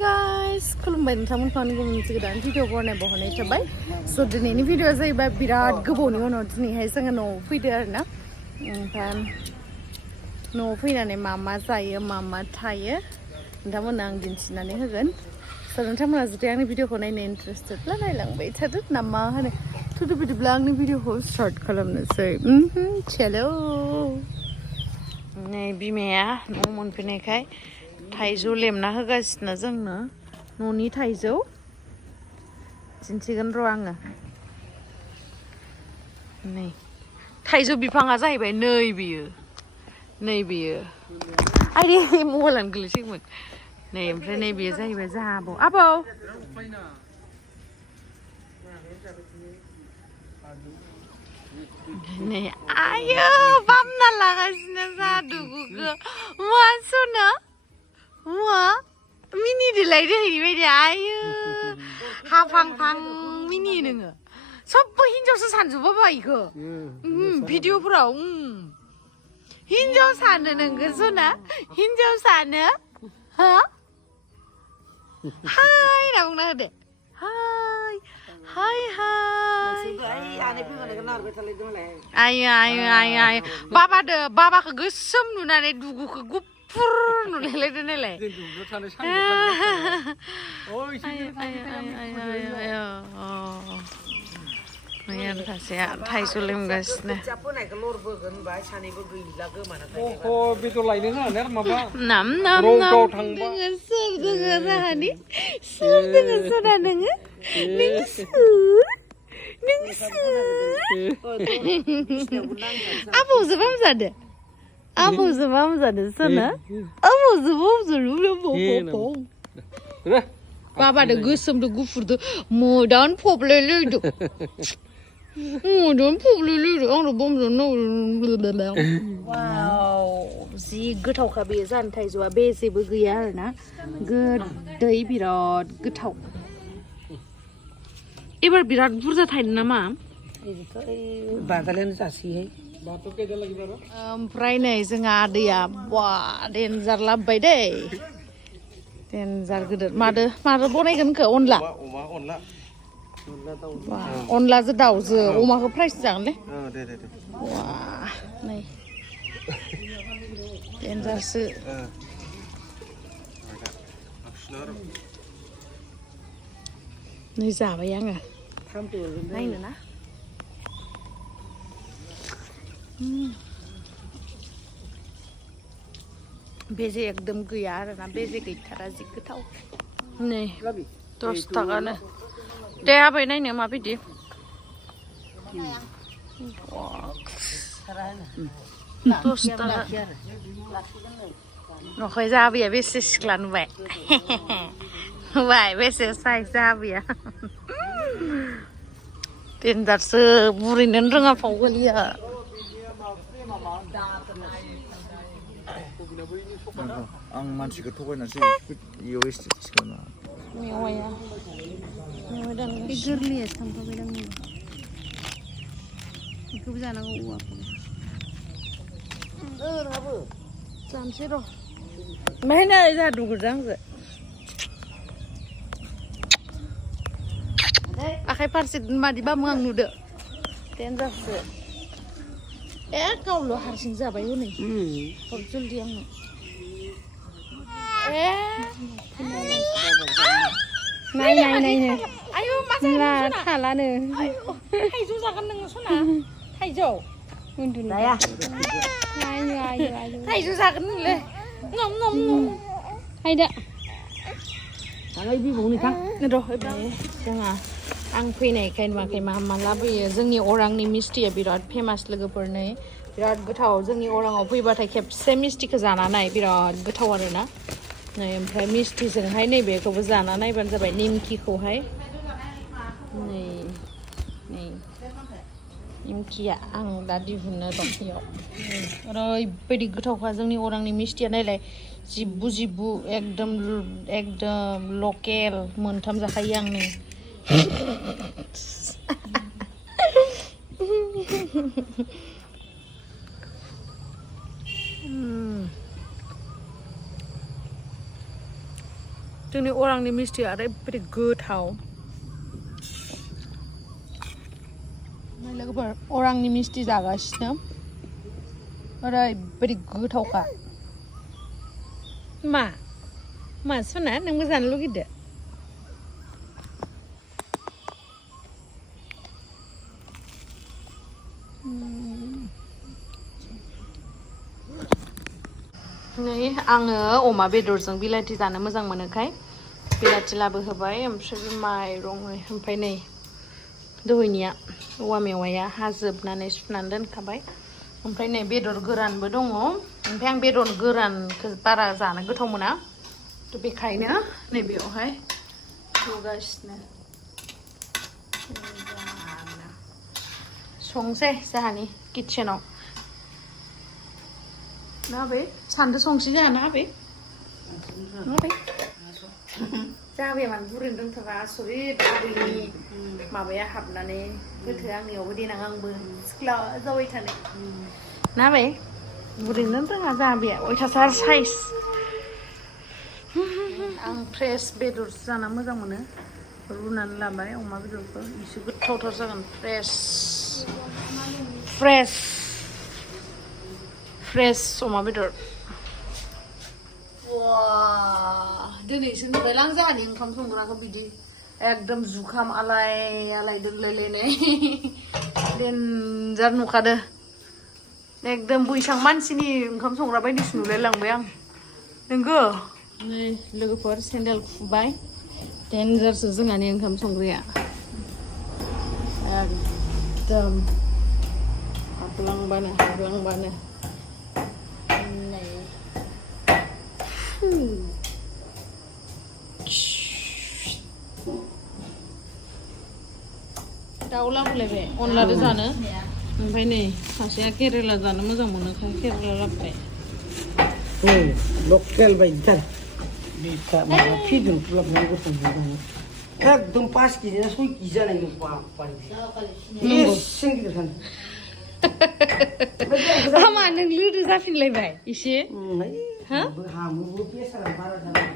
guys, खुलुमबाय नोंथांमोनखौ आंनि मोनसे गोदान भिडिअ बनायबो हरनाय थाबाय स' दिनैनि भिडिअआ जाहैबाय बिराद गोबावनि उनाव दिनैहाय जोङो न'आव फैदो आरोना ओमफ्राय न'आव फैनानै मा जायो मा थायो नोंथांमोननो आं दिन्थिनानै होगोन स' नोंथांमोना जुदि आंनि भिडिअखौ नायनो इन्टारेस्टेडब्ला नायलांबाय थादो ना मा होनो थुदो बिदिब्ला आंनि भिडिअखौ स्टार्ट खालामनोसै चेलो नै बिमाया न'आव मोनफैनायखाय थाइजौ लेमना होगासिनो जोंनो न'नि थाइजौ दिन्थिगोन र' आङो नै थाइजौ बिफाङा जाहैबाय नै बियो आरे मबाइलानो गोलैसिगौमोन नै ओमफ्राय नै बियो जाहैबाय जोंहा आबौ नै आयो बामना लागासिनो जोंहा दुगुखौ मा सना मा मिनिदोलाय दोहैनि बायदि आयो हाफां मिनि नोङो सबबो हिनजावसो सानजोबा बायखो भिडिअफोराव हिनजाव सानो नोंगो सना हिनजाव सानो हा हाय ना बुंना होदे हाय आयो बाबाखौ गोसोम नुनानै दुगुखौ गुफुर नुलायलायदो नालाय सासेया थाइजौ लेमगासिनो सोर दोङो सना नोङो आबौजों बामजादो सना बाबादो गोसोमदो गुफुरदो मोदान फबलायलायदो आंनो बामजानो जि गोथावखा बेयो जानो थाइजौआ बेजेबो गैया आरोना गोदै बिराद गोथाव एबार बिराद बुरजा थायदों नामा ओमफ्राय नै जोंहा आदैया बा देनजार लाबोबाय दै देनजार गिदिर मादो बनायगोनखो अनलाजों दाउजो अमाखौ प्राइस जागोनलै वा नै देनजारसो नै जाबाय आङो नायनो ना बेजे एकदम गैया आरोना बेजे गैथारा जि गोथाव नै 10 थाखानो दे आबै नायनो माबायदि 10 थाखा न'खाय जाबैया बेसे सिख्ला नुबाय बेसे साइज जाबैया देनजारसो बुरैनोनो रोङा फाव गोलिया आं मानसिखौ थगायनासो इयाव एस्टेटिस खालामो मेवाया बे गोरलैया थांफाबाय दां बेखौबो जानांगौ औवाखौ जानोसै र' ओमफ्राय नै जोंहा दुगुरजों आंजों आखाइ फारसे मादिबा आं नुदो देनजारसो गावल' हारसिं जाबाय हनै हर जल्दि आंनो नायनो थालानो थाइजौ जागोन नोङो सना थाइजौ उन्दुनाया थाइजौ जागोन नोंलाय हायदा जोंहा आं फैनायखाय नुवाखै मा लाबोयो जोंनि अरांनि मिस्टिया बिराद फेमास लोगोफोरनि बिराद गोथाव जोंनि अराङाव फैबाथाय खेबसे मिस्टिखौ जानानै बिराद गोथाव आरोना नै ओमफ्राय मिस्टिजोंहाय नैबेखौबो जाना नायबानो जाबाय निमखिखौहाय नै निमखिया आं दा दिहुननो दं बेयाव ओरैबायदि गोथावखा जोंनि अरांनि मिस्टिया नायलाय जिबु एकदम लकेल मोनथाम जाखायो आं नै जोंनि अरांनि मिस्टिया ओरैबायदि गोथाव लोगोफोर अरांनि मिस्टि जागासिनो ओरैबायदि गोथावखा मा सना नोंबो जानो लुगैदो नै आङो अमा बेदरजों बिलाथि जानो मोजां मोनोखाय बिलाथि लाबोहोबाय ओमफ्राय माइरं ओमफ्राय नै दहायनिया औवा मेवाया हाजोबनानै सुनानै दोनखाबाय ओमफ्राय नै बेदर गोरानबो दङ ओमफ्राय आं बेदर गोरानखौ बारा जानो गोथाव मोना थ' बेखायनो नैबेयावहाय होगासिनो संसै जोंहानि किटचेनाव ना बे सानदो संसै जाना बे जाबाय मानो बुरैनो रोंथारा आसरित आबैनि माबाया हाबनानै गोथो आंनियावबो देनां आंबो सिख्ला जाबाय थानाय ना बे बुरैनो रोङा जाबाय अयथासार साइज आं फ्रेस बेदर जाना मोजां मोनो रुनानै लाबाय अमा बेदरखौ एसे गोथावथार जागोन फ्रेस अमा बेदर दिनैसो नुबाय आं जोंहानि ओंखाम संग्राखौ बिदि एकदम जुखाम आलाय दोनलायलायनाय देनजार नुखादो एकदम बैसां मानसिनि ओंखाम संग्रा बायदिसो नुलायलांबाय आं नोंगो नै लोगोफोर सेन्देल खुबाय देनजारसो जोंहानि ओंखाम संग्राया एकदम हाबलांबानो दाउ लाबोलायबाय अनलाजों जानो ओमफ्राय नै सासेया केरेला जानो मोजां मोनोखाय केरेला लाबोबाय लकेल बायदिथार बिखा माबा फिदों फुलाबनानै गथं एकदम 5 केजि ना 6 केजि जानाय दं एसें गिदिर सानो मा नों लोदो जाफिनलायबाय एसे हामोबो प्रेसारा बारा जाबाय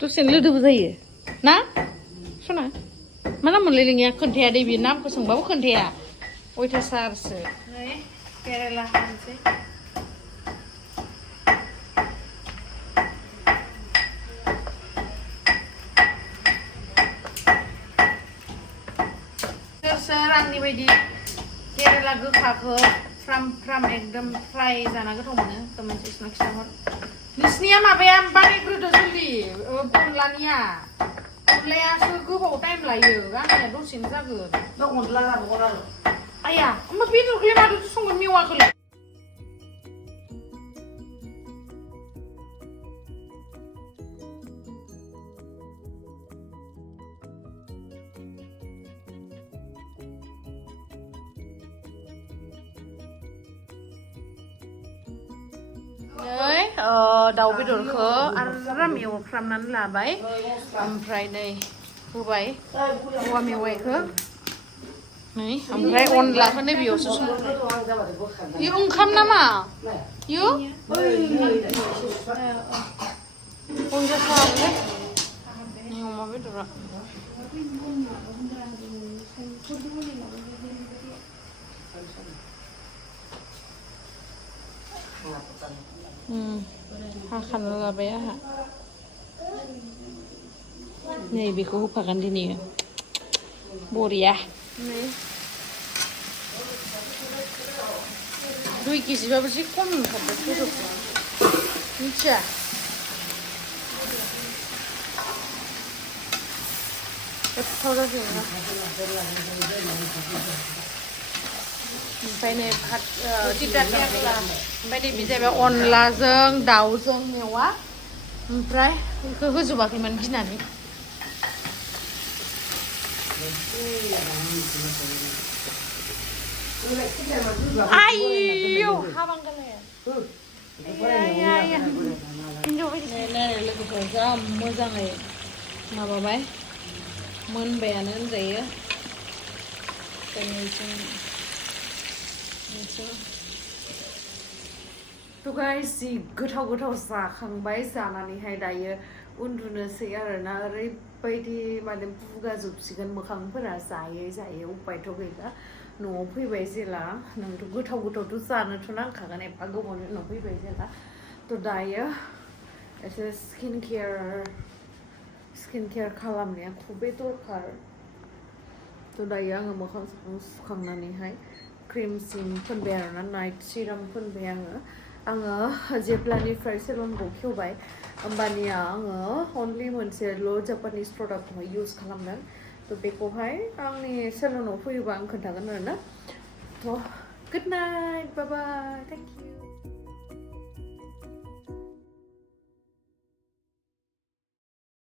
दसेनो लोदोबो जायो ना सना मा नाम मोनलाय नोंनिया खोन्थाया दे बे नामखौ सोंबाबो खोन्थाया अयथासारसो नै केरेला हानोसै सोर आंनि बायदि केरेला गोखाखौ फ्राम एकदम फ्राय जाना गोथाव मोनो कमेन्ट सेक्सनाव खिन्थाहर नोंसिनिया माबाया बानायग्रोदो जल्दि अनलायासो गोबाव टाइम लायो आंनिया दसेनो जागोन अनला जाबावगोन आरो आया ओमफ्राय बेदरखौलाय माथो संगोन मेवाखौलाय दाउ बेदरखौ आराम एवफ्रामनानै लाबाय ओमफ्राय नै होबाय औवा मेवाइखौ नै ओमफ्राय अनलाखौ नै बेयावसो संबाय इयो ओंखाम नामा इयो अनजाथारलै नै अमा बेदरा हाखाना लाबाय आंहा नै बेखौ होफागोन दिनै बरिया नै 2 केजिबाबो जि खम ओंखारबाय बेदरखौ मिथिया गोथाव जासिगोन ओमफ्राय नै तिता केरेला ओमफ्राय नै बे जाहैबाय अनलाजों दाउजों मेवा ओमफ्राय बेखौ होजोबाखैमोन गिनानै आयौ हाबांगालाय लोगोफोरा जा मोजाङै माबाबाय मोनबायानो होनजायो थ' गाइस जि गोथाव जाखांबाय जानानैहाय दायो उन्दुनोसै आरोना ओरैबायदि माने बुगाजोबसिगोन मोखांफोरा जायै उपायथ' गैला न'आव फैबाय जेला नोंथ' गोथावथ' जानोथ' नांखागोन एफा गोबावनि उनाव फैबाय जेला थ' दायो एसे स्किन केयार खालामनाया खुबै दरखार थ' दायो आङो मोखां सुखांनानैहाय क्रिम सिम फोनबाय आरोना नाइट सिराम फोनबाय आङो जेब्लानिफ्राय सेलुनखौ खेवबाय होमबानिया आङो अनलि मोनसेल' जापानिस प्रडाक्टखौहाय इउज खालामदों थ' बेखौहाय आंनि सेलुनाव फैयोबा आं खोन्थागोन आरोना थ' good night bye bye thank U